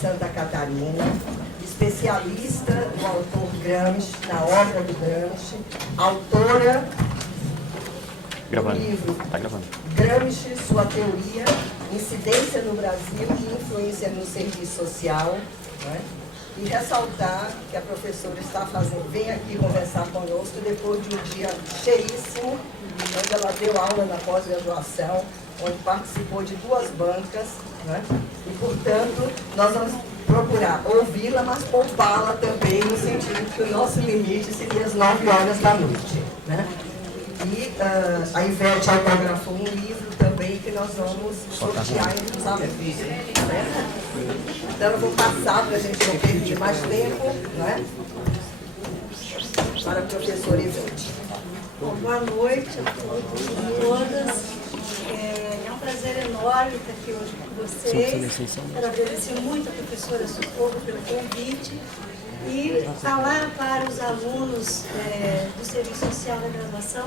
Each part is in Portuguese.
Santa Catarina, especialista no autor Gramsci, na obra do Gramsci, autora do livro Gramsci, Sua Teoria, Incidência no Brasil e Influência no Serviço Social, né? E ressaltar que a professora vem aqui conversar conosco depois de um dia cheíssimo, onde ela deu aula na pós-graduação, onde participou de 2 bancas, né? E, portanto, nós vamos procurar ouvi-la, mas poupá-la também, no sentido que o nosso limite seria as 9 horas da noite, né? E a Ivete autografou um livro também que nós vamos sortear entre os alunos, né? Então eu vou passar para a gente não perder mais tempo, né? Para a professora Ivete. Bom, boa noite a todos e todas. É um prazer enorme estar aqui hoje com vocês. Quero agradecer muito a professora Socorro pelo convite e falar para os alunos do Serviço Social da Graduação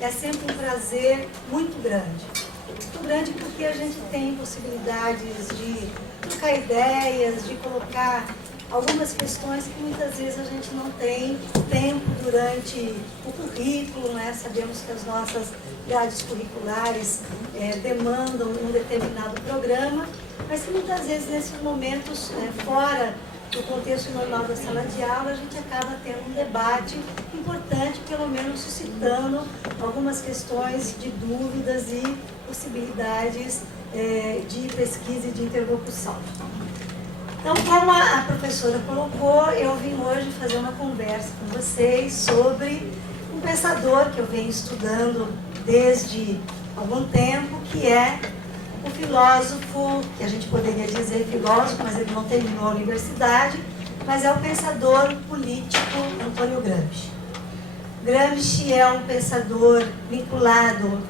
é sempre um prazer muito grande. Muito grande porque a gente tem possibilidades de trocar ideias, de colocar algumas questões que muitas vezes a gente não tem tempo durante o currículo, né? Sabemos que as nossas grades curriculares demandam um determinado programa, mas que muitas vezes nesses momentos fora do contexto normal da sala de aula, a gente acaba tendo um debate importante, pelo menos suscitando algumas questões de dúvidas e possibilidades de pesquisa e de interlocução. Então, como a professora colocou, eu vim hoje fazer uma conversa com vocês sobre um pensador que eu venho estudando desde algum tempo, que é o filósofo, que a gente poderia dizer filósofo, mas ele não terminou a universidade, mas é o pensador político Antônio Gramsci. Gramsci é um pensador vinculado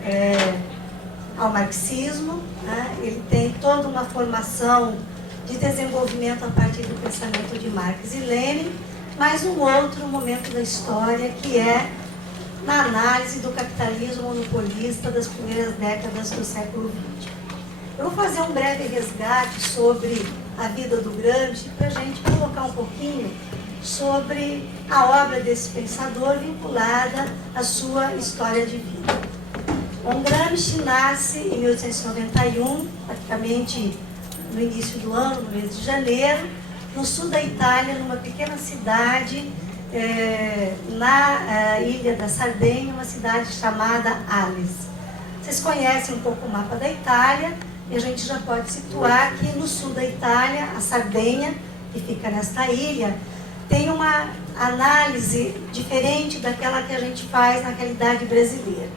ao marxismo, né? Ele tem toda uma formação de desenvolvimento a partir do pensamento de Marx e Lenin, mas um outro momento da história que é na análise do capitalismo monopolista das primeiras décadas do século XX. Eu vou fazer um breve resgate sobre a vida do Gramsci para a gente colocar um pouquinho sobre a obra desse pensador vinculada à sua história de vida. Bom, Gramsci nasce em 1891, praticamente no início do ano, no mês de janeiro, no sul da Itália, numa pequena cidade na ilha da Sardenha, uma cidade chamada Ales. Vocês conhecem um pouco o mapa da Itália, e a gente já pode situar que no sul da Itália, a Sardenha, que fica nesta ilha, tem uma análise diferente daquela que a gente faz na realidade brasileira.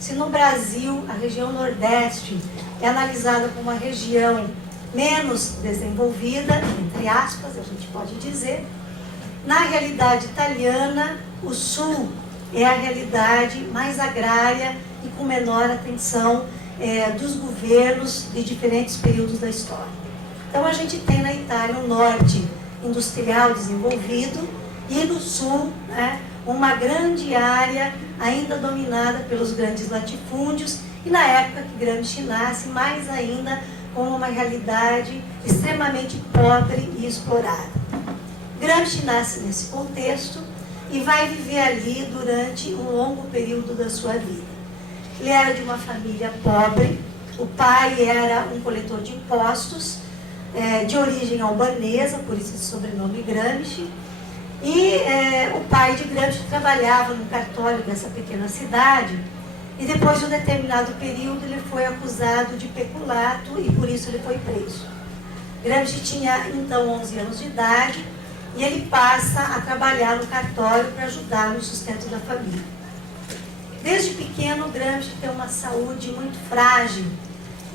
Se no Brasil a região Nordeste é analisada como uma região menos desenvolvida, entre aspas, a gente pode dizer, na realidade italiana, o Sul é a realidade mais agrária e com menor atenção dos governos de diferentes períodos da história. Então a gente tem na Itália um norte industrial desenvolvido e no sul uma grande área ainda dominada pelos grandes latifúndios e na época que Gramsci nasce, mais ainda como uma realidade extremamente pobre e explorada. Gramsci nasce nesse contexto e vai viver ali durante um longo período da sua vida. Ele era de uma família pobre, o pai era um coletor de impostos, de origem albanesa, por isso esse sobrenome Gramsci, e o pai de Gramsci trabalhava no cartório dessa pequena cidade, e depois de um determinado período ele foi acusado de peculato e por isso ele foi preso. Gramsci tinha então 11 anos de idade e ele passa a trabalhar no cartório para ajudar no sustento da família. Desde pequeno, Gramsci tem uma saúde muito frágil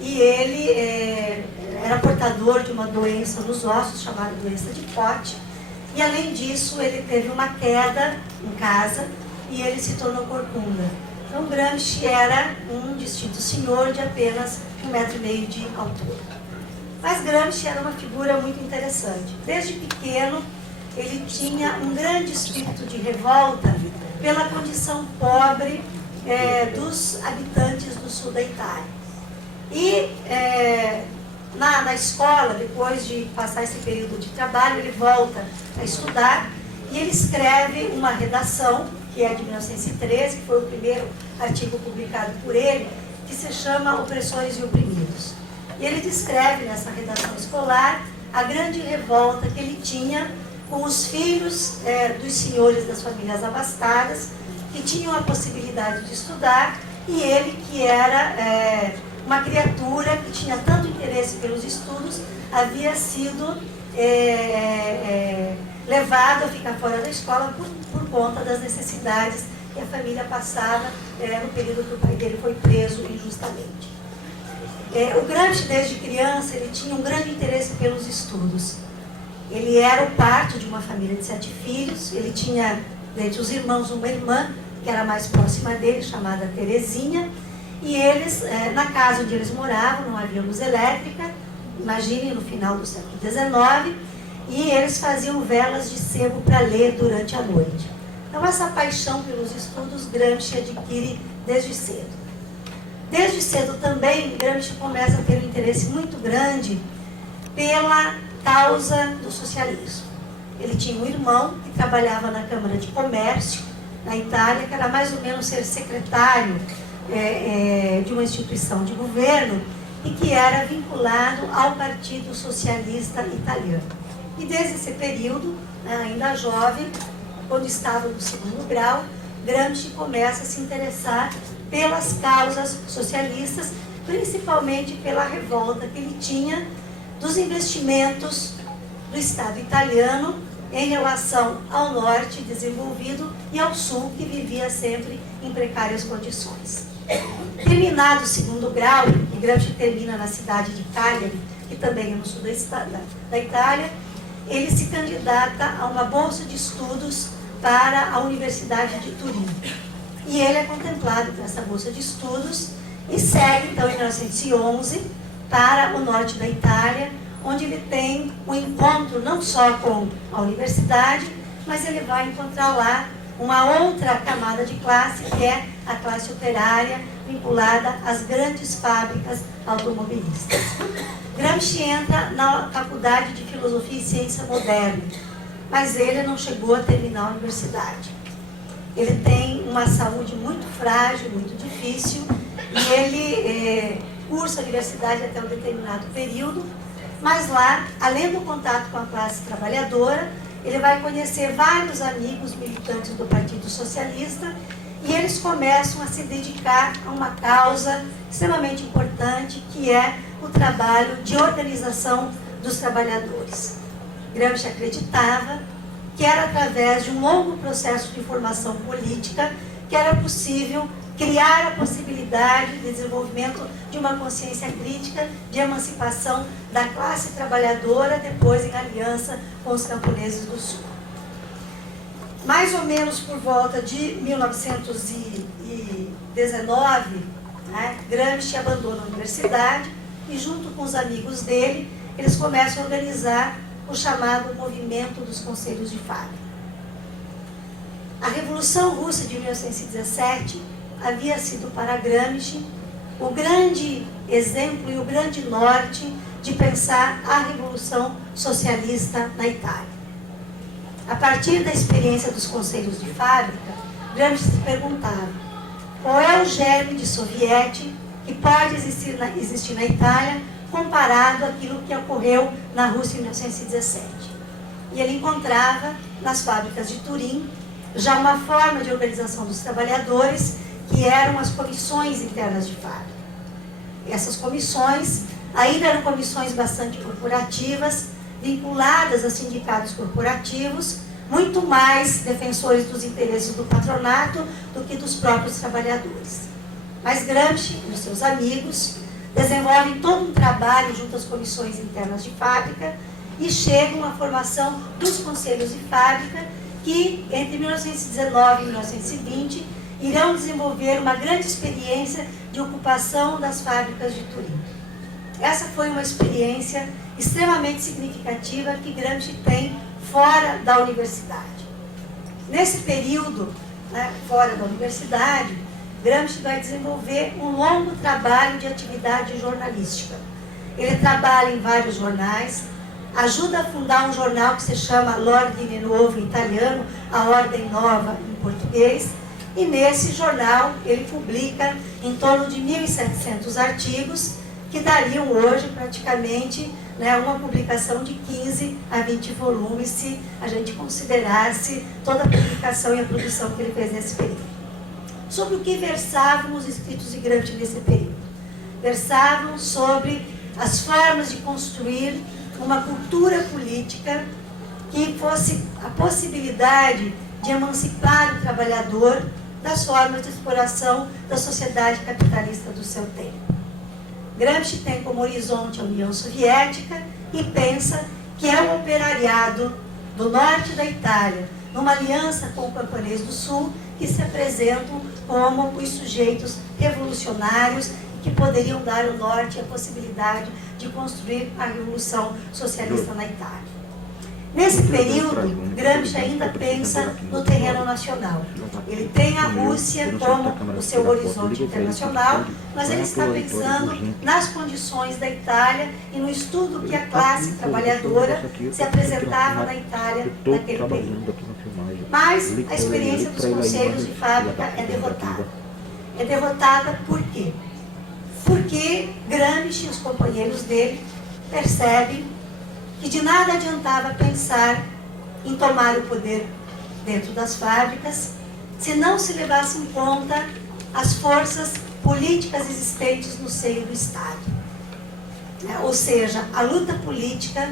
e ele era portador de uma doença nos ossos, chamada doença de Pote, e além disso, ele teve uma queda em casa e ele se tornou corcunda. Então, Gramsci era um distinto senhor de apenas 1,5 metro de altura. Mas Gramsci era uma figura muito interessante. Desde pequeno, ele tinha um grande espírito de revolta pela condição pobre dos habitantes do sul da Itália. E Na escola, depois de passar esse período de trabalho, ele volta a estudar e ele escreve uma redação, que é de 1913, que foi o primeiro artigo publicado por ele, que se chama Opressores e Oprimidos. E ele descreve nessa redação escolar a grande revolta que ele tinha com os filhos dos senhores das famílias abastadas, que tinham a possibilidade de estudar, e ele, que era uma criatura que tinha tanto interesse pelos estudos, havia sido levado a ficar fora da escola por conta das necessidades que a família passava no período que o pai dele foi preso injustamente. O Gramsci, desde criança, ele tinha um grande interesse pelos estudos. Ele era o quarto de uma família de 7 filhos, ele tinha, dentre os irmãos, uma irmã, que era mais próxima dele, chamada Terezinha, e eles, na casa onde eles moravam, não havia luz elétrica, imaginem, no final do século XIX, e eles faziam velas de sebo para ler durante a noite. Então, essa paixão pelos estudos, Gramsci adquire desde cedo. Desde cedo também, Gramsci começa a ter um interesse muito grande pela causa do socialismo. Ele tinha um irmão que trabalhava na Câmara de Comércio, na Itália, que era mais ou menos ser secretário de uma instituição de governo e que era vinculado ao Partido Socialista Italiano. E desde esse período, ainda jovem, quando estava no 2º grau, Gramsci começa a se interessar pelas causas socialistas, principalmente pela revolta que ele tinha dos investimentos do Estado italiano em relação ao norte desenvolvido e ao sul, que vivia sempre em precárias condições. Terminado o 2º grau, e Gramsci termina na cidade de Cagliari, que também é no sul da Itália, ele se candidata a uma bolsa de estudos para a Universidade de Turim. E ele é contemplado por essa bolsa de estudos e segue, então, em 1911, para o norte da Itália, onde ele tem um encontro não só com a universidade, mas ele vai encontrar lá uma outra camada de classe, que é a classe operária, vinculada às grandes fábricas automobilistas. Gramsci entra na Faculdade de Filosofia e Ciência Moderna, mas ele não chegou a terminar a universidade. Ele tem uma saúde muito frágil, muito difícil, e ele cursa a universidade até um determinado período, mas lá, além do contato com a classe trabalhadora, ele vai conhecer vários amigos militantes do Partido Socialista, e eles começam a se dedicar a uma causa extremamente importante, que é o trabalho de organização dos trabalhadores. Gramsci acreditava que era através de um longo processo de formação política que era possível criar a possibilidade de desenvolvimento de uma consciência crítica, de emancipação da classe trabalhadora, depois em aliança com os camponeses do Sul. Mais ou menos por volta de 1919, Gramsci abandona a universidade e, junto com os amigos dele, eles começam a organizar o chamado Movimento dos Conselhos de Fábrica. A Revolução Russa de 1917 havia sido para Gramsci o grande exemplo e o grande norte de pensar a Revolução Socialista na Itália. A partir da experiência dos conselhos de fábrica, Gramsci se perguntava qual é o germe de soviético que pode existir na Itália comparado àquilo que ocorreu na Rússia em 1917. E ele encontrava nas fábricas de Turim já uma forma de organização dos trabalhadores, que eram as comissões internas de fábrica. E essas comissões ainda eram comissões bastante corporativas, vinculadas a sindicatos corporativos, muito mais defensores dos interesses do patronato do que dos próprios trabalhadores. Mas Gramsci e os seus amigos desenvolvem todo um trabalho junto às comissões internas de fábrica e chegam à formação dos conselhos de fábrica, que entre 1919 e 1920 irão desenvolver uma grande experiência de ocupação das fábricas de Turim. Essa foi uma experiência extremamente significativa que Gramsci tem fora da universidade. Nesse período, fora da universidade, Gramsci vai desenvolver um longo trabalho de atividade jornalística. ele trabalha em vários jornais, ajuda a fundar um jornal que se chama L'Ordine Nuovo em italiano, a Ordem Nova em português, e nesse jornal ele publica em torno de 1.700 artigos, que dariam hoje praticamente, né, uma publicação de 15 a 20 volumes, se a gente considerasse toda a publicação e a produção que ele fez nesse período. Sobre o que versavam os escritos de Gramsci nesse período? Versavam sobre as formas de construir uma cultura política que fosse a possibilidade de emancipar o trabalhador das formas de exploração da sociedade capitalista do seu tempo. Gramsci tem como horizonte a União Soviética e pensa que é o operariado do norte da Itália, numa aliança com o camponês do sul, que se apresentam como os sujeitos revolucionários que poderiam dar ao norte a possibilidade de construir a revolução socialista na Itália. Nesse período, Gramsci ainda pensa no terreno nacional. Ele tem a Rússia como o seu horizonte internacional, mas ele está pensando nas condições da Itália e no estudo que a classe trabalhadora se apresentava na Itália naquele período. Mas a experiência dos conselhos de fábrica é derrotada. É derrotada por quê? Porque Gramsci e os companheiros dele percebem que de nada adiantava pensar em tomar o poder dentro das fábricas se não se levasse em conta as forças políticas existentes no seio do Estado. Ou seja, a luta política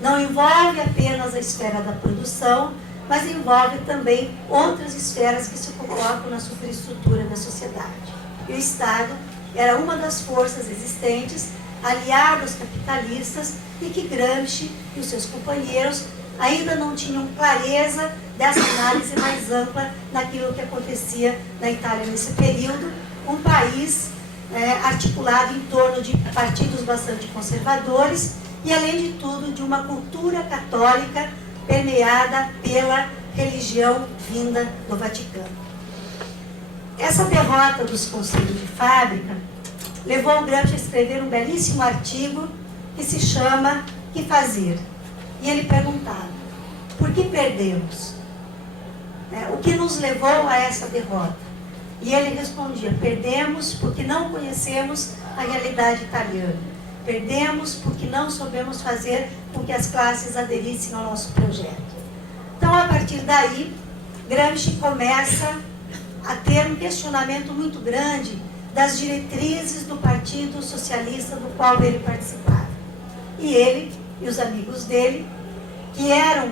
não envolve apenas a esfera da produção, mas envolve também outras esferas que se colocam na superestrutura da sociedade. E o Estado era uma das forças existentes, aliado aos capitalistas, e que Gramsci e os seus companheiros ainda não tinham clareza dessa análise mais ampla daquilo que acontecia na Itália nesse período, um país articulado em torno de partidos bastante conservadores e, além de tudo, de uma cultura católica permeada pela religião vinda do Vaticano. Essa derrota dos conselhos de fábrica levou o Gramsci a escrever um belíssimo artigo que se chama Que Fazer? E ele perguntava, por que perdemos? O que nos levou a essa derrota? E ele respondia, perdemos porque não conhecemos a realidade italiana. Perdemos porque não soubemos fazer com que as classes aderissem ao nosso projeto. Então, a partir daí, Gramsci começa a ter um questionamento muito grande das diretrizes do Partido Socialista do qual ele participava. E ele e os amigos dele, que eram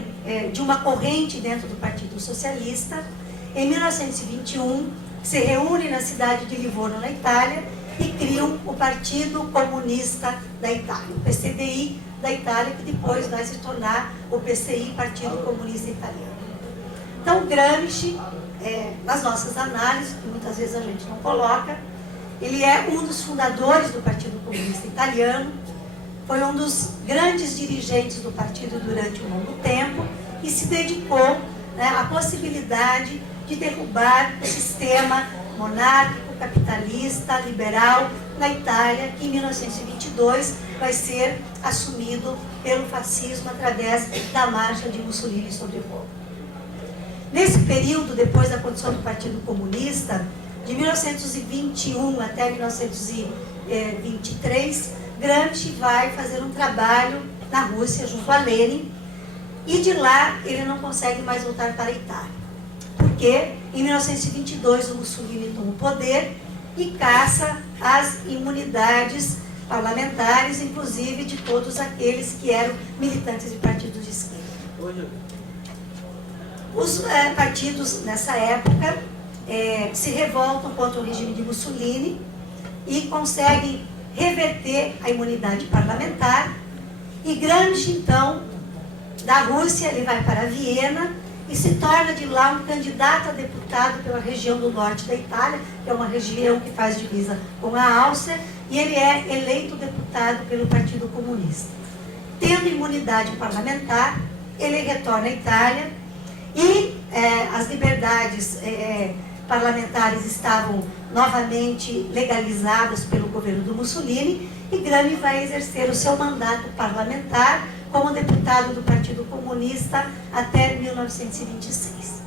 de uma corrente dentro do Partido Socialista, em 1921, se reúnem na cidade de Livorno, na Itália, e criam o Partido Comunista da Itália, o PCDI da Itália, que depois vai se tornar o PCI, Partido Comunista Italiano. Então, Gramsci, nas nossas análises, que muitas vezes a gente não coloca, ele é um dos fundadores do Partido Comunista Italiano, foi um dos grandes dirigentes do partido durante um longo tempo e se dedicou à possibilidade de derrubar o sistema monárquico, capitalista, liberal na Itália, que em 1922 vai ser assumido pelo fascismo através da marcha de Mussolini sobre Roma. Nesse período, depois da condição do Partido Comunista, de 1921 até 1923, Gramsci vai fazer um trabalho na Rússia, junto a Lenin, e de lá ele não consegue mais voltar para a Itália. Porque em 1922 o Mussolini toma o poder e caça as imunidades parlamentares, inclusive de todos aqueles que eram militantes de partidos de esquerda. Os partidos, nessa época, se revoltam contra o regime de Mussolini e conseguem reverter a imunidade parlamentar. E Gramsci, então, da Rússia, ele vai para Viena e se torna de lá um candidato a deputado pela região do norte da Itália, que é uma região que faz divisa com a Áustria, e ele é eleito deputado pelo Partido Comunista. Tendo imunidade parlamentar, ele retorna à Itália e as liberdades parlamentares estavam novamente legalizadas pelo governo do Mussolini, e Gramsci vai exercer o seu mandato parlamentar como deputado do Partido Comunista até 1926.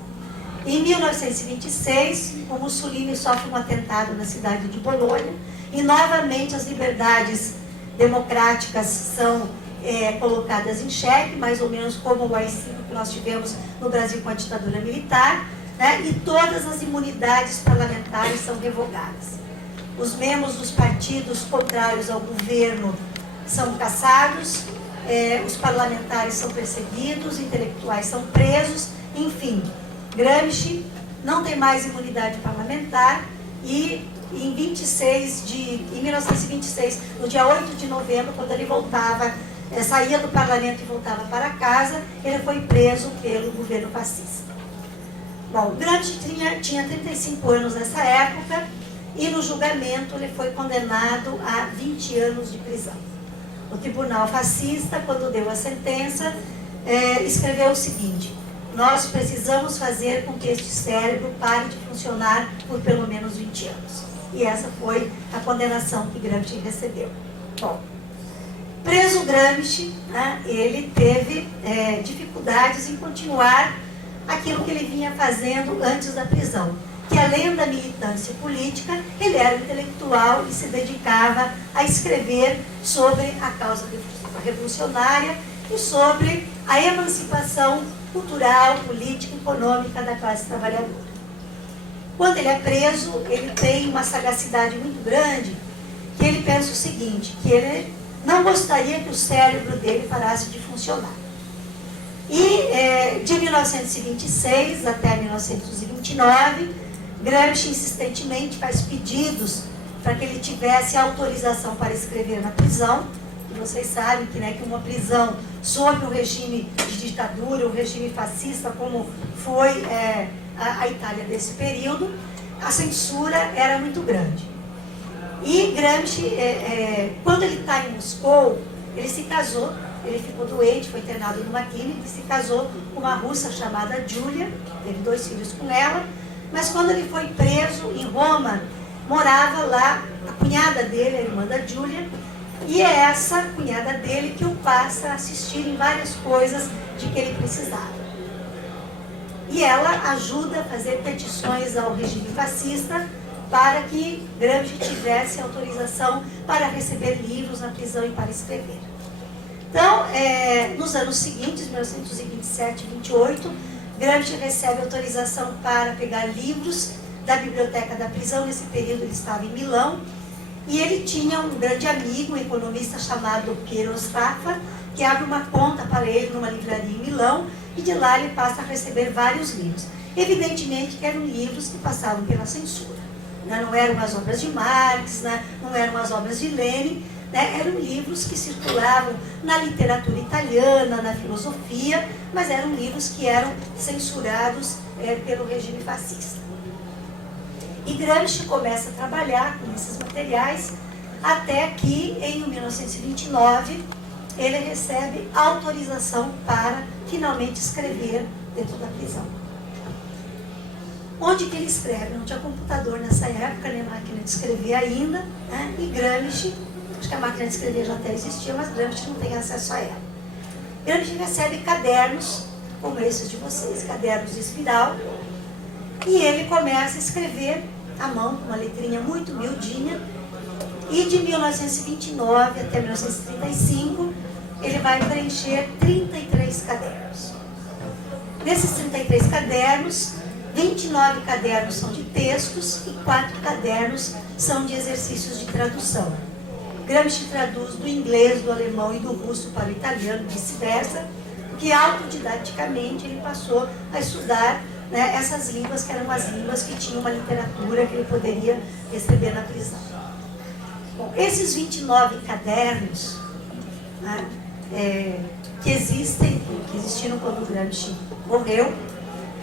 Em 1926, o Mussolini sofre um atentado na cidade de Bolonha, e novamente as liberdades democráticas são colocadas em xeque, mais ou menos como o AI-5 que nós tivemos no Brasil com a ditadura militar, né? E todas as imunidades parlamentares são revogadas. Os membros dos partidos contrários ao governo são caçados, os parlamentares são perseguidos, intelectuais são presos, enfim. Gramsci não tem mais imunidade parlamentar, e em 1926, no dia 8 de novembro, quando ele voltava, saía do parlamento e voltava para casa, ele foi preso pelo governo fascista. Bom, Gramsci tinha 35 anos nessa época, e no julgamento ele foi condenado a 20 anos de prisão. O tribunal fascista, quando deu a sentença, escreveu o seguinte: nós precisamos fazer com que este cérebro pare de funcionar por pelo menos 20 anos. E essa foi a condenação que Gramsci recebeu. Bom, preso Gramsci, né, ele teve dificuldades em continuar aquilo que ele vinha fazendo antes da prisão, que além da militância política, ele era intelectual e se dedicava a escrever sobre a causa revolucionária e sobre a emancipação cultural, política e econômica da classe trabalhadora. Quando ele é preso, ele tem uma sagacidade muito grande, que ele pensa o seguinte, que ele não gostaria que o cérebro dele parasse de funcionar. E de 1926 até 1929, Gramsci insistentemente faz pedidos para que ele tivesse autorização para escrever na prisão. E vocês sabem que, que uma prisão sob o regime de ditadura, o regime fascista, como foi a Itália desse período, a censura era muito grande. E Gramsci, quando ele está em Moscou, ele se casou, ele ficou doente, foi internado numa clínica e se casou com uma russa chamada Julia, teve 2 filhos com ela, mas quando ele foi preso em Roma, morava lá a cunhada dele, a irmã da Julia, e é essa cunhada dele que o passa a assistir em várias coisas de que ele precisava. E ela ajuda a fazer petições ao regime fascista para que Gramsci tivesse autorização para receber livros na prisão e para escrever. Então, nos anos seguintes, 1927 e 28, Gramsci recebe autorização para pegar livros da biblioteca da prisão. Nesse período ele estava em Milão, e ele tinha um grande amigo, um economista chamado Piero Sraffa, que abre uma conta para ele numa livraria em Milão, e de lá ele passa a receber vários livros. Evidentemente que eram livros que passavam pela censura, né? Não eram as obras de Marx, né? Não eram as obras de Lenin, né? Eram livros que circulavam na literatura italiana, na filosofia, mas eram livros que eram censurados pelo regime fascista. E Gramsci começa a trabalhar com esses materiais até que, em 1929, ele recebe autorização para finalmente escrever dentro da prisão. Onde que ele escreve? Não tinha computador nessa época, nem máquina de escrever ainda, né? E Gramsci, acho que a máquina de escrever já até existia, mas Gramsci não tem acesso a ela. Gramsci recebe cadernos, como esses de vocês, cadernos de espiral, e ele começa a escrever à mão, com uma letrinha muito miudinha, e de 1929 até 1935, ele vai preencher 33 cadernos. Nesses 33 cadernos, 29 cadernos são de textos e 4 cadernos são de exercícios de tradução. Gramsci traduz do inglês, do alemão e do russo para o italiano, vice-versa, porque autodidaticamente ele passou a estudar, né, essas línguas, que eram as línguas que tinham uma literatura que ele poderia receber na prisão. Bom, esses 29 cadernos, né, que existiram quando Gramsci morreu,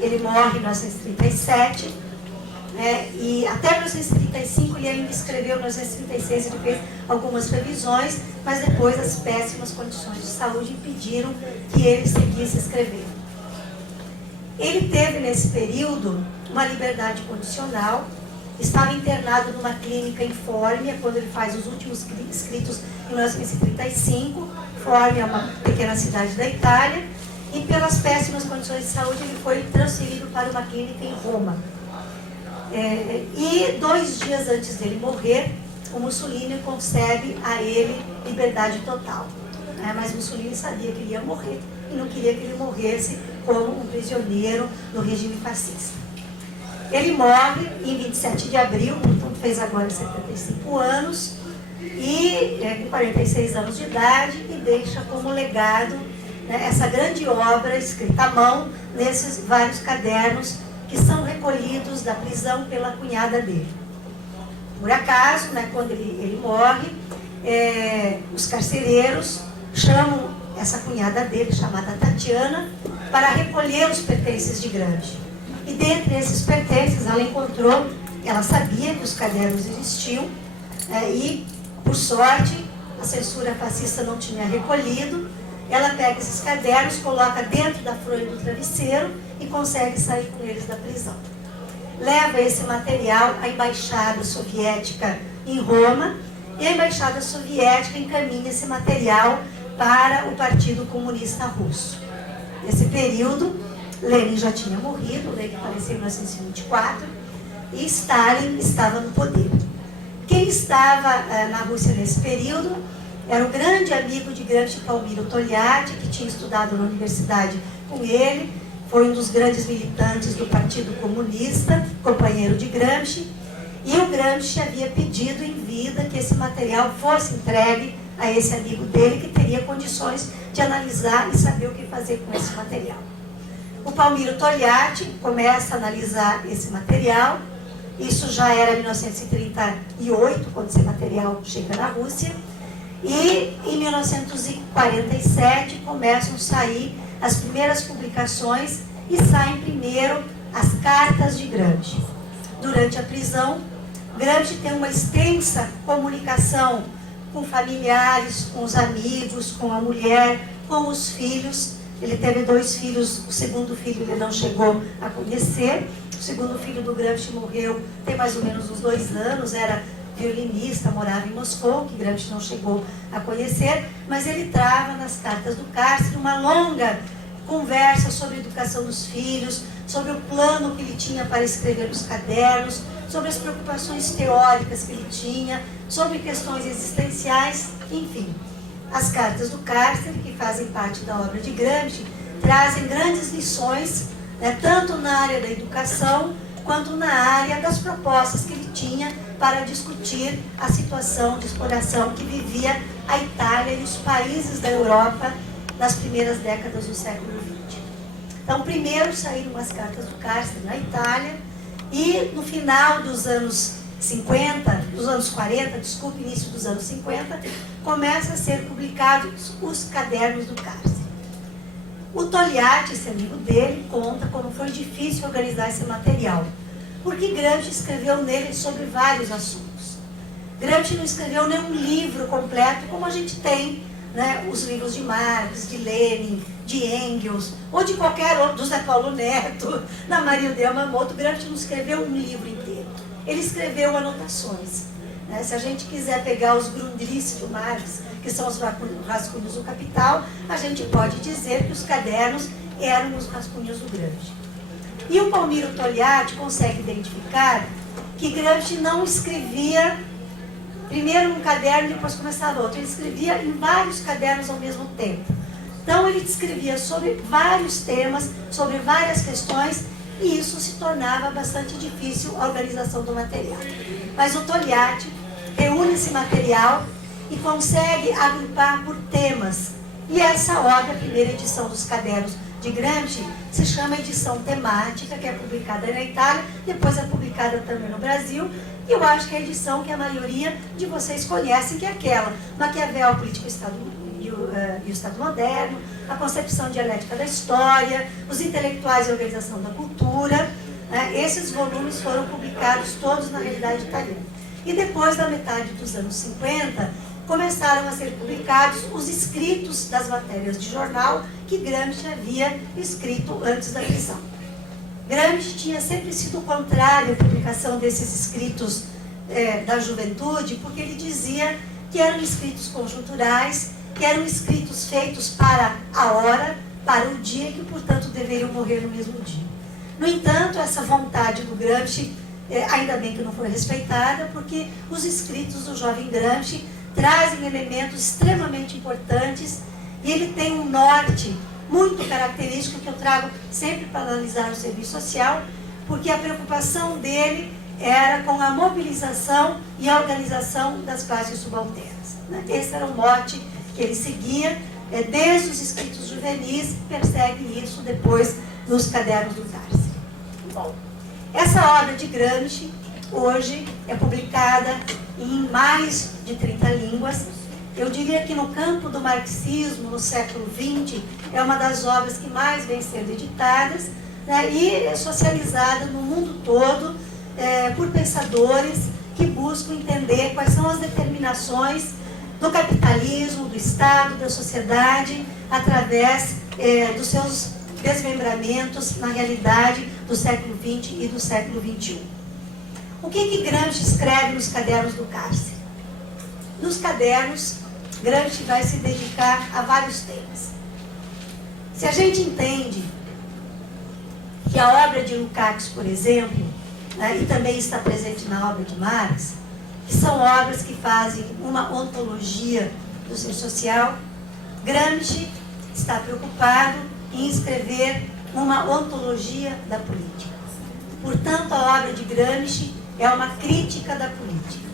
ele morre em 1937, e até 1935 ele ainda escreveu, em 1936 ele fez algumas revisões, mas depois as péssimas condições de saúde impediram que ele seguisse escrevendo. Ele teve, nesse período, uma liberdade condicional, estava internado numa clínica em Fórmia, quando ele faz os últimos escritos em 1935. Fórmia é uma pequena cidade da Itália, e pelas péssimas condições de saúde ele foi transferido para uma clínica em Roma. E 2 dias antes dele morrer, o Mussolini concede a ele liberdade total. Mas Mussolini sabia que ele ia morrer e não queria que ele morresse como um prisioneiro no regime fascista. Ele morre em 27 de abril, então fez agora 75 anos, e com 46 anos de idade, e deixa como legado, né, essa grande obra escrita à mão nesses vários cadernos que são recolhidos da prisão pela cunhada dele. Por acaso, né, quando ele morre, os carcereiros chamam essa cunhada dele, chamada Tatiana, para recolher os pertences de Gramsci. E dentre esses pertences, ela sabia que os cadernos existiam, e, por sorte, a censura fascista não tinha recolhido. Ela pega esses cadernos, coloca dentro da fronha do travesseiro e consegue sair com eles da prisão. Leva esse material à embaixada soviética em Roma, e a embaixada soviética encaminha esse material para o Partido Comunista Russo. Nesse período, Lenin já tinha morrido, Lenin faleceu em 1924, e Stalin estava no poder. Quem estava na Rússia nesse período era o grande amigo de Gramsci, Palmiro Togliatti, que tinha estudado na universidade com ele, foi um dos grandes militantes do Partido Comunista, companheiro de Gramsci, e o Gramsci havia pedido em vida que esse material fosse entregue a esse amigo dele, que teria condições de analisar e saber o que fazer com esse material. O Palmiro Togliatti começa a analisar esse material, isso já era 1938, quando esse material chega na Rússia, e em 1947 começam a sair as primeiras publicações e saem primeiro as cartas de Gramsci. Durante a prisão, Gramsci tem uma extensa comunicação com familiares, com os amigos, com a mulher, com os filhos. Ele teve 2 filhos, o segundo filho ele não chegou a conhecer. O segundo filho do Gramsci morreu tem mais ou menos uns 2 anos, era violinista, morava em Moscou, que Gramsci não chegou a conhecer, mas ele trava nas cartas do cárcere uma longa conversa sobre a educação dos filhos, sobre o plano que ele tinha para escrever nos cadernos, sobre as preocupações teóricas que ele tinha, sobre questões existenciais, enfim. As cartas do cárcere, que fazem parte da obra de Gramsci, trazem grandes lições, né, tanto na área da educação, quanto na área das propostas que ele tinha para discutir a situação de exploração que vivia a Itália e os países da Europa nas primeiras décadas do século XX. Então, primeiro saíram as cartas do cárcere na Itália, e no final dos anos 40, início dos anos 50, começam a ser publicados os cadernos do cárcere. O Togliatti, esse amigo dele, conta como foi difícil organizar esse material, porque Gramsci escreveu nele sobre vários assuntos. Gramsci não escreveu nenhum livro completo, como a gente tem, né, os livros de Marx, de Lenin, de Engels, ou de qualquer outro, do Zé Paulo Neto, da Maria Yamamoto. Gramsci não escreveu um livro inteiro. Ele escreveu anotações. Né? Se a gente quiser pegar os Grundrisse do Marx, que são os rascunhos do Capital, a gente pode dizer que os cadernos eram os rascunhos do Gramsci. E o Palmiro Togliatti consegue identificar que Gramsci não escrevia primeiro um caderno e depois começava outro. Ele escrevia em vários cadernos ao mesmo tempo. Então ele escrevia sobre vários temas, sobre várias questões, e isso se tornava bastante difícil a organização do material. Mas o Togliatti reúne esse material e consegue agrupar por temas. E essa obra, a primeira edição dos cadernos de Gramsci, se chama edição temática, que é publicada na Itália, depois é publicada também no Brasil, e eu acho que é a edição que a maioria de vocês conhecem, que é aquela: Maquiavel, Político e o Estado Moderno, a concepção dialética da história, os intelectuais e a organização da cultura. Esses volumes foram publicados todos na realidade italiana. E depois da metade dos anos 50, começaram a ser publicados os escritos das matérias de jornal que Gramsci havia escrito antes da prisão. Gramsci tinha sempre sido contrário à publicação desses escritos da juventude, porque ele dizia que eram escritos conjunturais, que eram escritos feitos para a hora, para o dia, e que, portanto, deveriam morrer no mesmo dia. No entanto, essa vontade do Gramsci, ainda bem que não foi respeitada, porque os escritos do jovem Gramsci trazem elementos extremamente importantes, e ele tem um norte muito característico que eu trago sempre para analisar o serviço social, porque a preocupação dele era com a mobilização e a organização das classes subalternas, né? Esse era o mote que ele seguia, desde os escritos juvenis, persegue isso depois nos cadernos do cárcere. Bom, essa obra de Gramsci hoje é publicada em mais de 30 línguas. Eu diria que no campo do marxismo, no século XX, é uma das obras que mais vem sendo editadas, né, e é socializada no mundo todo por pensadores que buscam entender quais são as determinações do capitalismo, do Estado, da sociedade, através dos seus desmembramentos na realidade do século XX e do século XXI. O que Gramsci escreve nos cadernos do cárcere? Nos cadernos, Gramsci vai se dedicar a vários temas. Se a gente entende que a obra de Lukács, por exemplo, e também está presente na obra de Marx, que são obras que fazem uma ontologia do ser social, Gramsci está preocupado em escrever uma ontologia da política. Portanto, a obra de Gramsci é uma crítica da política.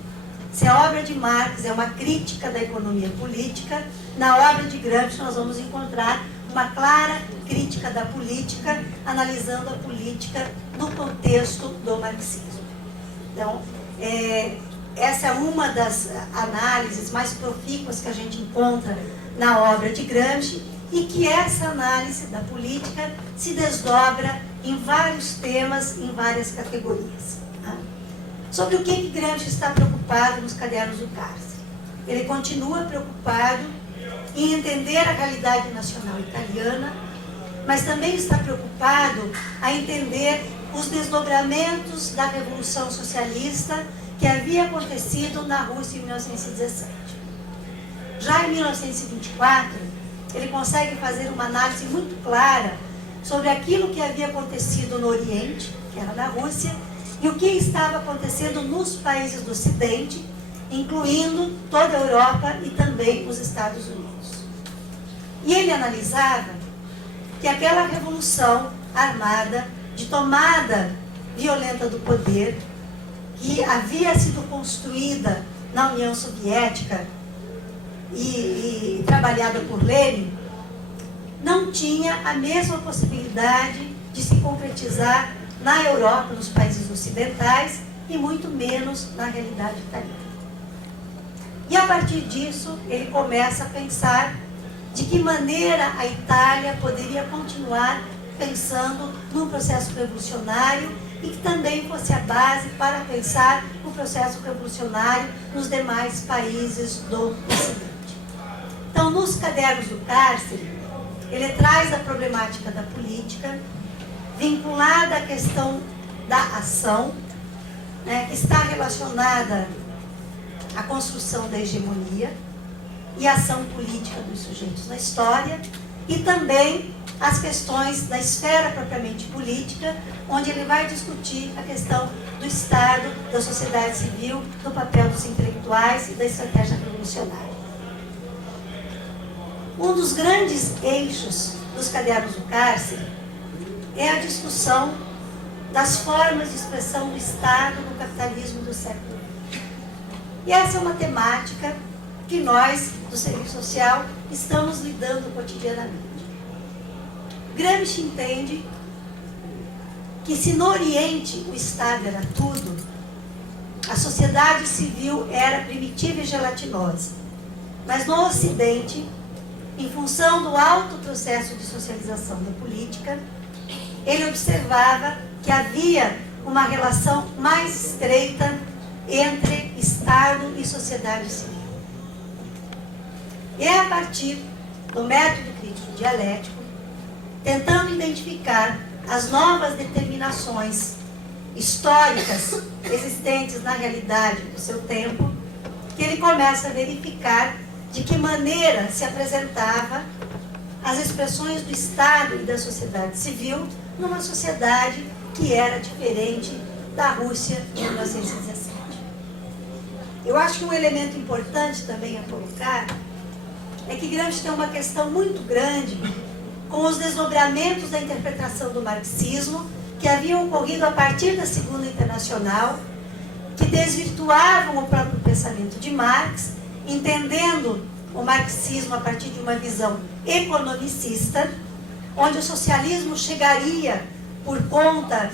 Se a obra de Marx é uma crítica da economia política, na obra de Gramsci nós vamos encontrar uma clara crítica da política, analisando a política no contexto do marxismo. Então, essa é uma das análises mais profícuas que a gente encontra na obra de Gramsci, e que essa análise da política se desdobra em vários temas, em várias categorias. Tá? Sobre o que Gramsci está preocupado nos cadernos do cárcere? Ele continua preocupado em entender a realidade nacional italiana, mas também está preocupado a entender os desdobramentos da Revolução Socialista que havia acontecido na Rússia em 1917. Já em 1924, ele consegue fazer uma análise muito clara sobre aquilo que havia acontecido no Oriente, que era na Rússia, e o que estava acontecendo nos países do Ocidente, incluindo toda a Europa e também os Estados Unidos. E ele analisava que aquela revolução armada de tomada violenta do poder, que havia sido construída na União Soviética e trabalhada por Lenin, não tinha a mesma possibilidade de se concretizar na Europa, nos países ocidentais, e muito menos na realidade italiana. E a partir disso, ele começa a pensar de que maneira a Itália poderia continuar pensando num processo revolucionário e que também fosse a base para pensar o processo revolucionário nos demais países do Ocidente. Então, nos cadernos do cárcere, ele traz a problemática da política, vinculada à questão da ação, né, que está relacionada à construção da hegemonia e a ação política dos sujeitos na história, e também as questões da esfera propriamente política, onde ele vai discutir a questão do Estado, da sociedade civil, do papel dos intelectuais e da estratégia revolucionária. Um dos grandes eixos dos cadernos do cárcere é a discussão das formas de expressão do Estado no capitalismo do século XX. E essa é uma temática que nós, do serviço social, estamos lidando cotidianamente. Gramsci entende que se no Oriente o Estado era tudo, a sociedade civil era primitiva e gelatinosa. Mas no Ocidente, em função do alto processo de socialização da política, ele observava que havia uma relação mais estreita entre Estado e sociedade civil. E é a partir do método crítico dialético, tentando identificar as novas determinações históricas existentes na realidade do seu tempo, que ele começa a verificar de que maneira se apresentava as expressões do Estado e da sociedade civil numa sociedade que era diferente da Rússia de 1917. Eu acho que um elemento importante também a colocar é que Gramsci tem uma questão muito grande com os desdobramentos da interpretação do marxismo que haviam ocorrido a partir da Segunda Internacional, que desvirtuavam o próprio pensamento de Marx, entendendo o marxismo a partir de uma visão economicista, onde o socialismo chegaria por conta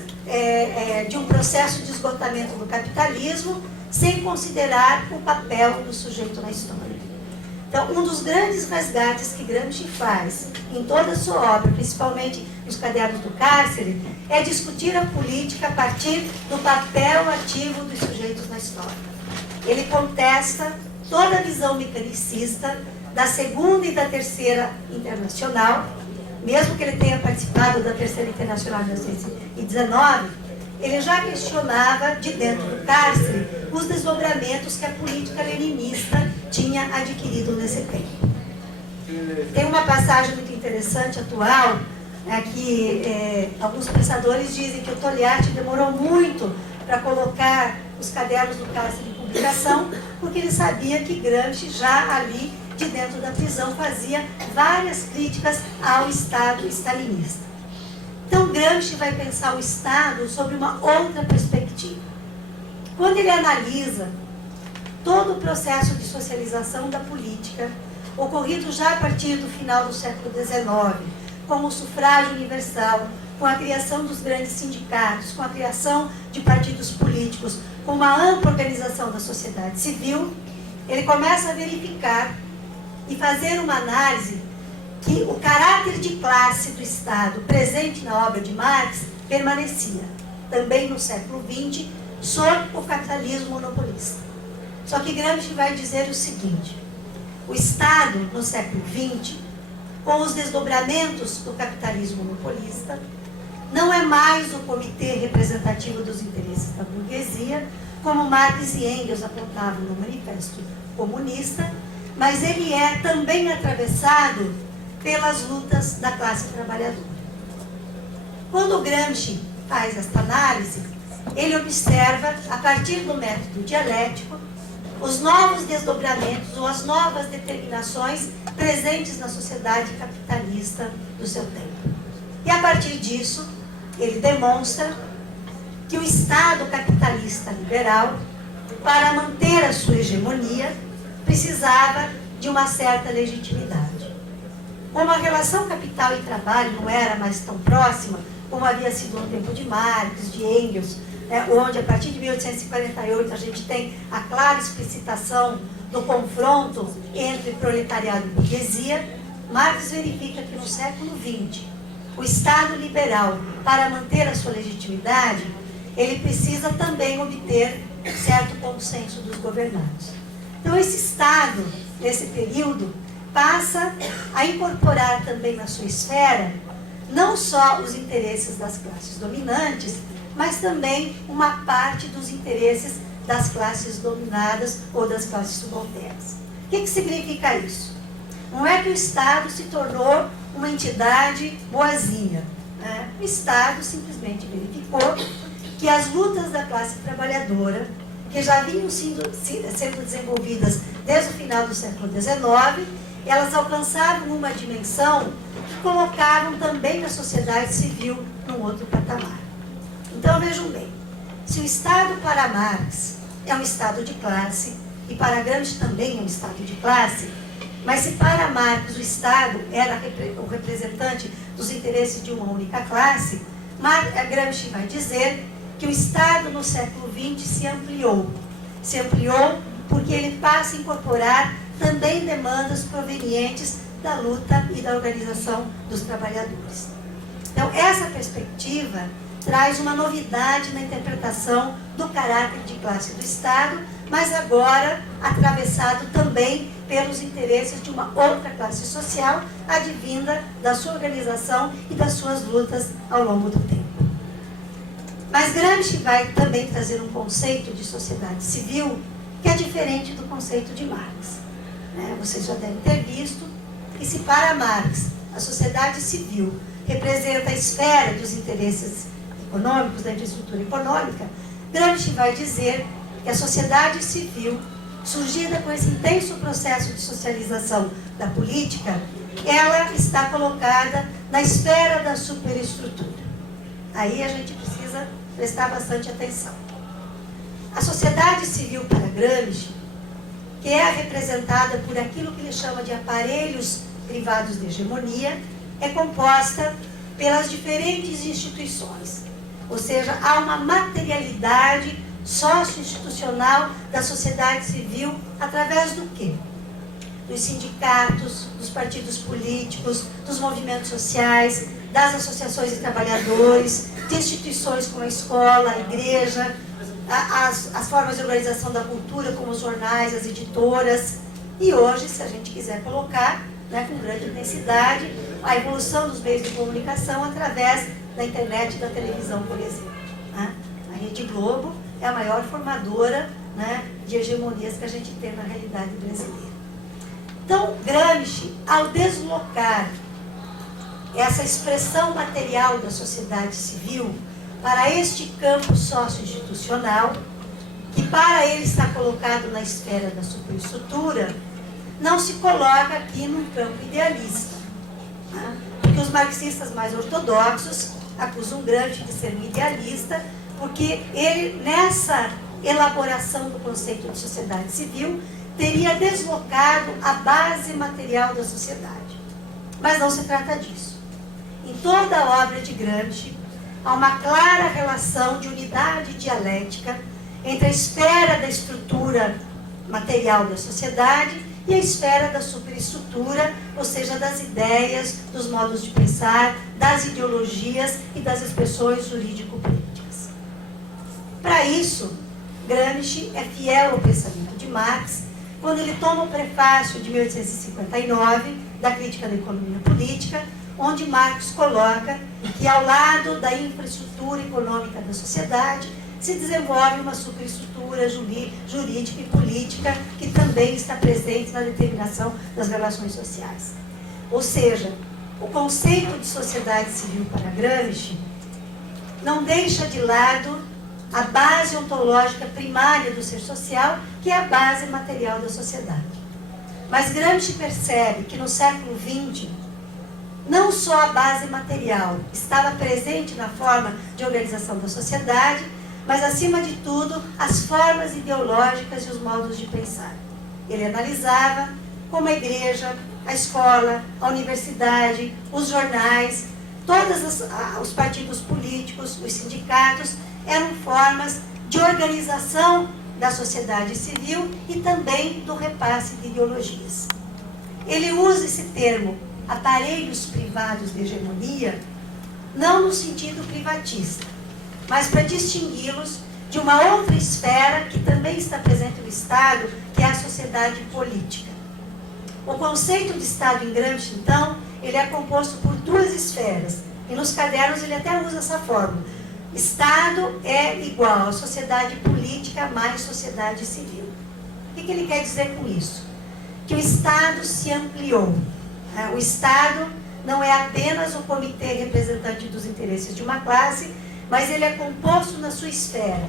de um processo de esgotamento do capitalismo, sem considerar o papel do sujeito na história. Então, um dos grandes resgates que Gramsci faz em toda a sua obra, principalmente nos Cadernos do Cárcere, é discutir a política a partir do papel ativo dos sujeitos na história. Ele contesta toda a visão mecanicista da Segunda e da Terceira Internacional, mesmo que ele tenha participado da Terceira Internacional em 1919, ele já questionava, de dentro do cárcere, os desdobramentos que a política leninista tinha adquirido nesse tempo. Tem uma passagem muito interessante, atual, que alguns pensadores dizem que o Togliatti demorou muito para colocar os Cadernos do Cárcere em publicação, porque ele sabia que Gramsci já ali, de dentro da prisão, fazia várias críticas ao Estado stalinista. Então, Gramsci vai pensar o Estado sobre uma outra perspectiva. Quando ele analisa todo o processo de socialização da política, ocorrido já a partir do final do século XIX, com o sufrágio universal, com a criação dos grandes sindicatos, com a criação de partidos políticos, com uma ampla organização da sociedade civil, ele começa a verificar e fazer uma análise que o caráter de classe do Estado presente na obra de Marx permanecia, também no século XX, sob o capitalismo monopolista. Só que Gramsci vai dizer o seguinte: o Estado, no século XX, com os desdobramentos do capitalismo monopolista, não é mais o comitê representativo dos interesses da burguesia, como Marx e Engels apontavam no Manifesto Comunista, mas ele é também atravessado pelas lutas da classe trabalhadora. Quando Gramsci faz esta análise, ele observa, a partir do método dialético, os novos desdobramentos ou as novas determinações presentes na sociedade capitalista do seu tempo. E a partir disso, ele demonstra que o Estado capitalista liberal, para manter a sua hegemonia, precisava de uma certa legitimidade. Como a relação capital e trabalho não era mais tão próxima, como havia sido no tempo de Marx, de Engels, onde a partir de 1848 a gente tem a clara explicitação do confronto entre proletariado e burguesia, Marx verifica que no século XX, o Estado liberal, para manter a sua legitimidade, ele precisa também obter certo consenso dos governados. Então, esse Estado, nesse período, passa a incorporar também na sua esfera não só os interesses das classes dominantes, mas também uma parte dos interesses das classes dominadas ou das classes subalternas. O que significa isso? Não é que o Estado se tornou uma entidade boazinha, né? O Estado simplesmente verificou que as lutas da classe trabalhadora, que já vinham sendo desenvolvidas desde o final do século XIX, elas alcançavam uma dimensão que colocavam também a sociedade civil num outro patamar. Então, vejam bem, se o Estado para Marx é um Estado de classe, e para Gramsci também é um Estado de classe, mas se para Marx o Estado era o representante dos interesses de uma única classe, Gramsci vai dizer que o Estado no século XX se ampliou. Se ampliou porque ele passa a incorporar também demandas provenientes da luta e da organização dos trabalhadores. Então, essa perspectiva traz uma novidade na interpretação do caráter de classe do Estado, mas agora atravessado também pelos interesses de uma outra classe social, advinda da sua organização e das suas lutas ao longo do tempo. Mas Gramsci vai também trazer um conceito de sociedade civil que é diferente do conceito de Marx. Vocês já devem ter visto que, se para Marx a sociedade civil representa a esfera dos interesses econômicos, da infraestrutura econômica, Gramsci vai dizer que a sociedade civil, surgida com esse intenso processo de socialização da política, ela está colocada na esfera da superestrutura. Aí a gente precisa prestar bastante atenção. A sociedade civil para Gramsci, que é representada por aquilo que ele chama de aparelhos privados de hegemonia, é composta pelas diferentes instituições. Ou seja, há uma materialidade sócio-institucional da sociedade civil através do quê? Dos sindicatos, dos partidos políticos, dos movimentos sociais, das associações de trabalhadores, de instituições como a escola, a igreja, as formas de organização da cultura, como os jornais, as editoras. E hoje, se a gente quiser colocar, com grande intensidade, a evolução dos meios de comunicação através da internet e da televisão, por exemplo. A Rede Globo é a maior formadora de hegemonias que a gente tem na realidade brasileira. Então, Gramsci, ao deslocar essa expressão material da sociedade civil para este campo sócio-institucional, que para ele está colocado na esfera da superestrutura, não se coloca aqui num campo idealista. Porque os marxistas mais ortodoxos acusam Gramsci de ser um idealista, porque ele, nessa elaboração do conceito de sociedade civil, teria deslocado a base material da sociedade. Mas não se trata disso. Em toda a obra de Gramsci, há uma clara relação de unidade dialética entre a esfera da estrutura material da sociedade e a esfera da superestrutura, ou seja, das ideias, dos modos de pensar, das ideologias e das expressões jurídico-políticas. Para isso, Gramsci é fiel ao pensamento de Marx, quando ele toma o prefácio de 1859 da Crítica da Economia Política, onde Marx coloca que, ao lado da infraestrutura econômica da sociedade, se desenvolve uma superestrutura jurídica e política que também está presente na determinação das relações sociais. Ou seja, o conceito de sociedade civil para Gramsci não deixa de lado a base ontológica primária do ser social, que é a base material da sociedade. Mas Gramsci percebe que no século XX, não só a base material estava presente na forma de organização da sociedade, mas, acima de tudo, as formas ideológicas e os modos de pensar. Ele analisava como a igreja, a escola, a universidade, os jornais, todos os partidos políticos, os sindicatos, eram formas de organização da sociedade civil e também do repasse de ideologias. Ele usa esse termo, aparelhos privados de hegemonia, não no sentido privatista, mas para distingui-los de uma outra esfera que também está presente no Estado, que é a sociedade política. O conceito de Estado em Gramsci, então, ele é composto por duas esferas, e nos cadernos ele até usa essa fórmula. Estado é igual a sociedade política mais sociedade civil. O que ele quer dizer com isso? Que o Estado se ampliou. O Estado não é apenas o comitê representante dos interesses de uma classe, mas ele é composto na sua esfera,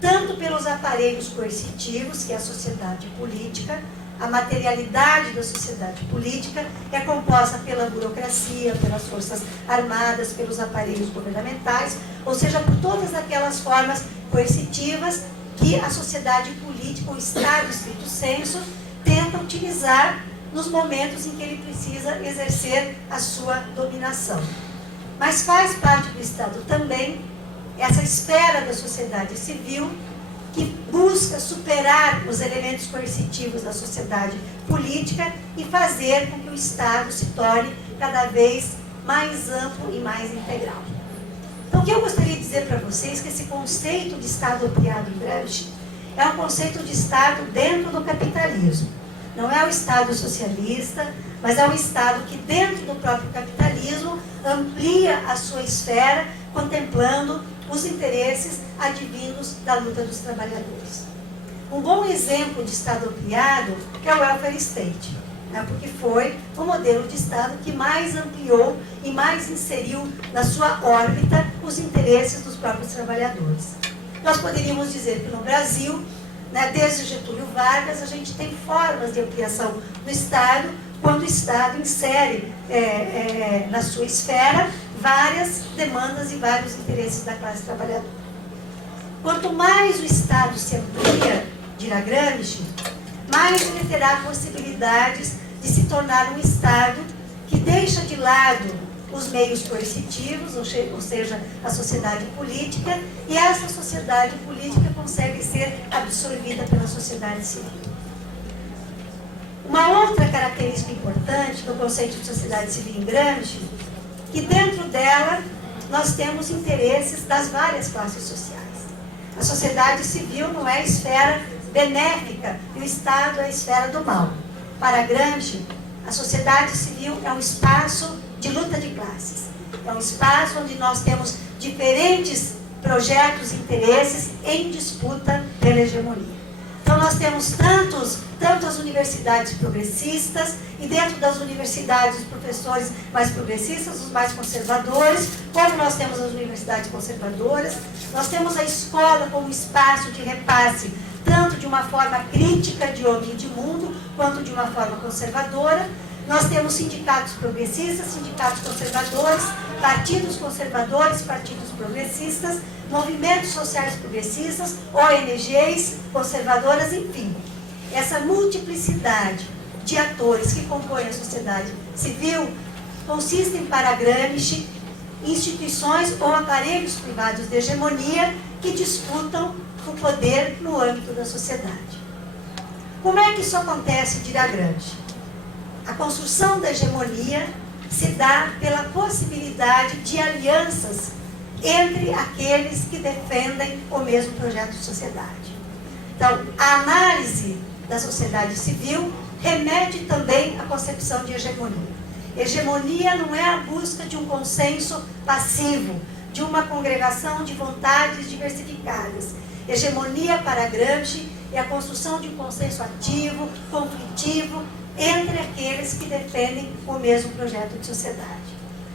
tanto pelos aparelhos coercitivos, que é a sociedade política, a materialidade da sociedade política é composta pela burocracia, pelas forças armadas, pelos aparelhos governamentais, ou seja, por todas aquelas formas coercitivas que a sociedade política, o Estado, estrito sensu, tenta utilizar nos momentos em que ele precisa exercer a sua dominação. Mas faz parte do Estado também essa esfera da sociedade civil que busca superar os elementos coercitivos da sociedade política e fazer com que o Estado se torne cada vez mais amplo e mais integral. Então, o que eu gostaria de dizer para vocês é que esse conceito de Estado ampliado em Gramsci é um conceito de Estado dentro do capitalismo. Não é o Estado socialista, mas é um Estado que, dentro do próprio capitalismo, amplia a sua esfera, contemplando os interesses advindos da luta dos trabalhadores. Um bom exemplo de Estado ampliado é o welfare state, né, porque foi o modelo de Estado que mais ampliou e mais inseriu na sua órbita os interesses dos próprios trabalhadores. Nós poderíamos dizer que no Brasil, né, desde Getúlio Vargas, a gente tem formas de ampliação do Estado, quando o Estado insere na sua esfera várias demandas e vários interesses da classe trabalhadora. Quanto mais o Estado se amplia, dirá Gramsci, mais ele terá possibilidades de se tornar um Estado que deixa de lado os meios coercitivos, ou seja, a sociedade política, e essa sociedade política consegue ser absorvida pela sociedade civil. Uma outra característica importante do conceito de sociedade civil em Gramsci, que dentro dela nós temos interesses das várias classes sociais. A sociedade civil não é a esfera benéfica e o Estado é a esfera do mal. Para Gramsci, a sociedade civil é um espaço de luta de classes. É um espaço onde nós temos diferentes projetos e interesses em disputa pela hegemonia. Então nós temos tanto as universidades progressistas, e dentro das universidades os professores mais progressistas, os mais conservadores, como nós temos as universidades conservadoras. Nós temos a escola como espaço de repasse, tanto de uma forma crítica de homem e de mundo, quanto de uma forma conservadora. Nós temos sindicatos progressistas, sindicatos conservadores, partidos conservadores, partidos progressistas, movimentos sociais progressistas, ONGs conservadoras, enfim. Essa multiplicidade de atores que compõem a sociedade civil consistem para Gramsci em instituições ou aparelhos privados de hegemonia que disputam o poder no âmbito da sociedade. Como é que isso acontece, dirá Gramsci? A construção da hegemonia se dá pela possibilidade de alianças entre aqueles que defendem o mesmo projeto de sociedade. Então, a análise da sociedade civil remete também à concepção de hegemonia. Hegemonia não é a busca de um consenso passivo, de uma congregação de vontades diversificadas. Hegemonia, para Gramsci, é a construção de um consenso ativo, conflitivo, entre aqueles que defendem o mesmo projeto de sociedade.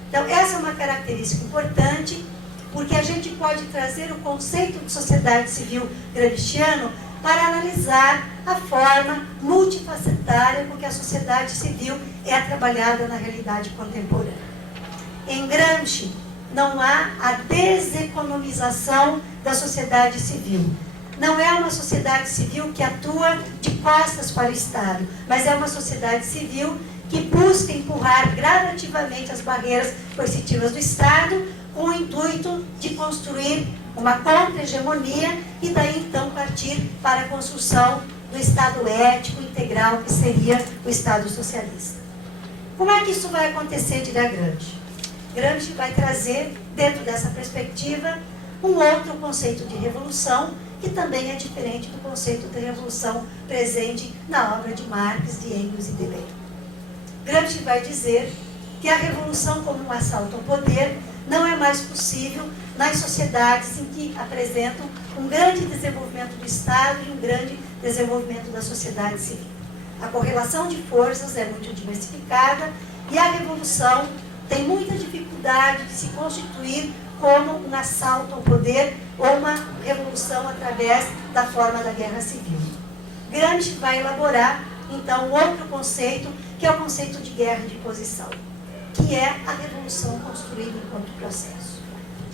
Então, essa é uma característica importante, porque a gente pode trazer o conceito de sociedade civil gramsciano para analisar a forma multifacetária com que a sociedade civil é trabalhada na realidade contemporânea. Em Gramsci, não há a deseconomização da sociedade civil. Não é uma sociedade civil que atua de costas para o Estado, mas é uma sociedade civil que busca empurrar gradativamente as barreiras coercitivas do Estado com o intuito de construir uma contra-hegemonia e daí então partir para a construção do Estado ético integral, que seria o Estado socialista. Como é que isso vai acontecer, dirá Gramsci? Gramsci vai trazer, dentro dessa perspectiva, um outro conceito de revolução, que também é diferente do conceito de revolução presente na obra de Marx, de Engels e de Lenin. Gramsci vai dizer que a revolução como um assalto ao poder não é mais possível nas sociedades em que apresentam um grande desenvolvimento do Estado e um grande desenvolvimento da sociedade civil. A correlação de forças é muito diversificada e a revolução tem muita dificuldade de se constituir como um assalto ao poder ou uma revolução através da forma da guerra civil. Gramsci vai elaborar, então, outro conceito, que é o conceito de guerra de posição, que é a revolução construída enquanto processo.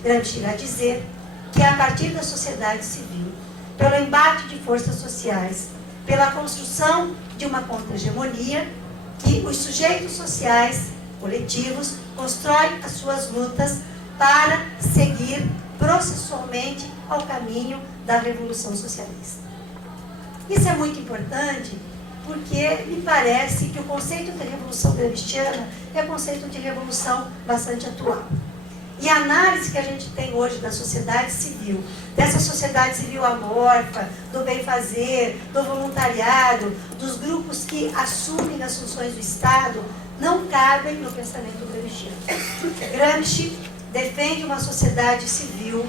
Gramsci irá dizer que é a partir da sociedade civil, pelo embate de forças sociais, pela construção de uma contra-hegemonia, que os sujeitos sociais, coletivos, constroem as suas lutas para seguir processualmente ao caminho da revolução socialista. Isso é muito importante porque me parece que o conceito de revolução gramsciana é um conceito de revolução bastante atual. E a análise que a gente tem hoje da sociedade civil, dessa sociedade civil amorfa, do bem-fazer, do voluntariado, dos grupos que assumem as funções do Estado, não cabem no pensamento gramsciano. Gramsci defende uma sociedade civil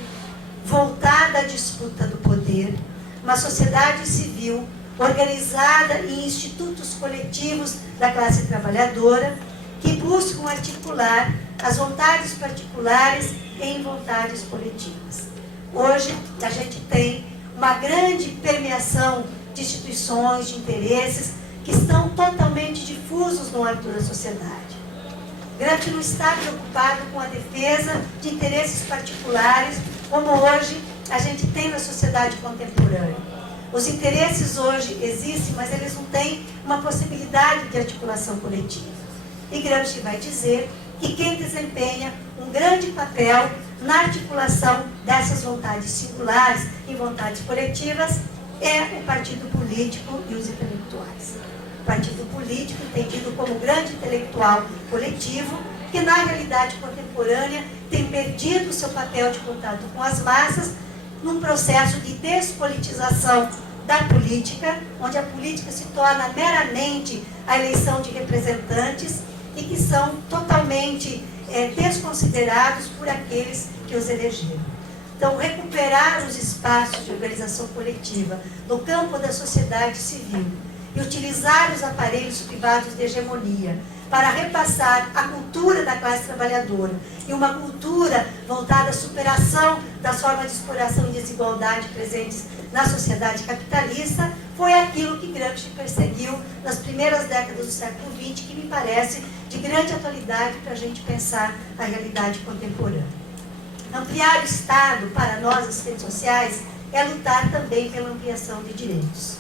voltada à disputa do poder, uma sociedade civil organizada em institutos coletivos da classe trabalhadora, que buscam articular as vontades particulares em vontades coletivas. Hoje, a gente tem uma grande permeação de instituições, de interesses, que estão totalmente difusos no âmbito da sociedade. Gramsci não está preocupado com a defesa de interesses particulares, como hoje a gente tem na sociedade contemporânea. Os interesses hoje existem, mas eles não têm uma possibilidade de articulação coletiva. E Gramsci vai dizer que quem desempenha um grande papel na articulação dessas vontades singulares e vontades coletivas é o partido político e os intelectuais. O partido político, entendido como grande intelectual coletivo, que na realidade contemporânea tem perdido o seu papel de contato com as massas num processo de despolitização da política, onde a política se torna meramente a eleição de representantes e que são totalmente desconsiderados por aqueles que os elegeram. Então, recuperar os espaços de organização coletiva no campo da sociedade civil e utilizar os aparelhos privados de hegemonia para repassar a cultura da classe trabalhadora e uma cultura voltada à superação das formas de exploração e desigualdade presentes na sociedade capitalista, foi aquilo que Gramsci perseguiu nas primeiras décadas do século XX, que me parece de grande atualidade para a gente pensar a realidade contemporânea. Ampliar o Estado para nós, as redes sociais, é lutar também pela ampliação de direitos.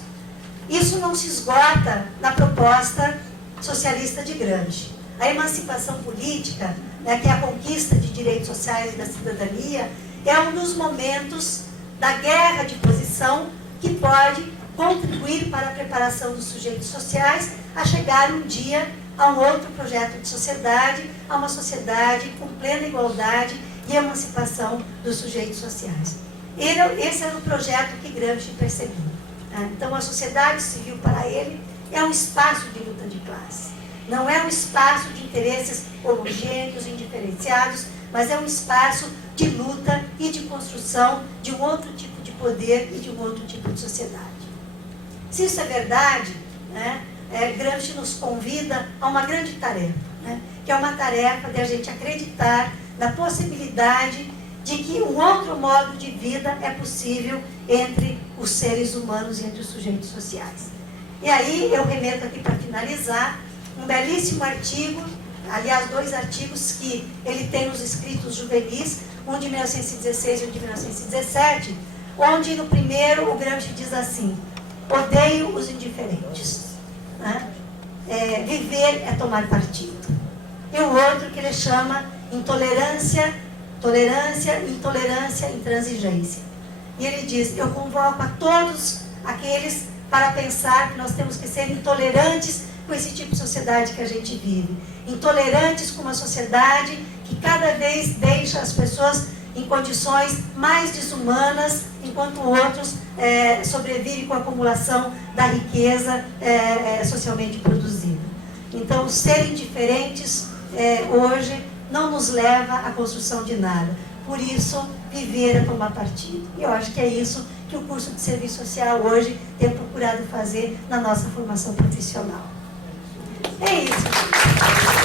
Isso não se esgota na proposta socialista de Gramsci. A emancipação política, que é a conquista de direitos sociais e da cidadania, é um dos momentos da guerra de posição que pode contribuir para a preparação dos sujeitos sociais a chegar um dia a um outro projeto de sociedade, a uma sociedade com plena igualdade e emancipação dos sujeitos sociais. Esse era o projeto que Gramsci perseguiu. Então, a sociedade civil, para ele, é um espaço de luta de classe. Não é um espaço de interesses homogêneos, indiferenciados, mas é um espaço de luta e de construção de um outro tipo de poder e de um outro tipo de sociedade. Se isso é verdade, Gramsci nos convida a uma grande tarefa, que é uma tarefa de a gente acreditar na possibilidade de que um outro modo de vida é possível entre os seres humanos e entre os sujeitos sociais. E aí eu remeto aqui para finalizar um belíssimo artigo, aliás, 2 artigos que ele tem nos escritos juvenis, um de 1916 e um de 1917, onde no primeiro o Gramsci diz assim: odeio os indiferentes. Viver é tomar partido. E o outro que ele chama intolerância, tolerância, intolerância, intransigência. E ele diz: eu convoco a todos aqueles para pensar que nós temos que ser intolerantes com esse tipo de sociedade que a gente vive. Intolerantes com uma sociedade que cada vez deixa as pessoas em condições mais desumanas, enquanto outros sobrevivem com a acumulação da riqueza socialmente produzida. Então, ser indiferentes hoje não nos leva à construção de nada. Por isso, viver é tomar partido. E eu acho que é isso que o curso de serviço social hoje tem procurado fazer na nossa formação profissional. É isso.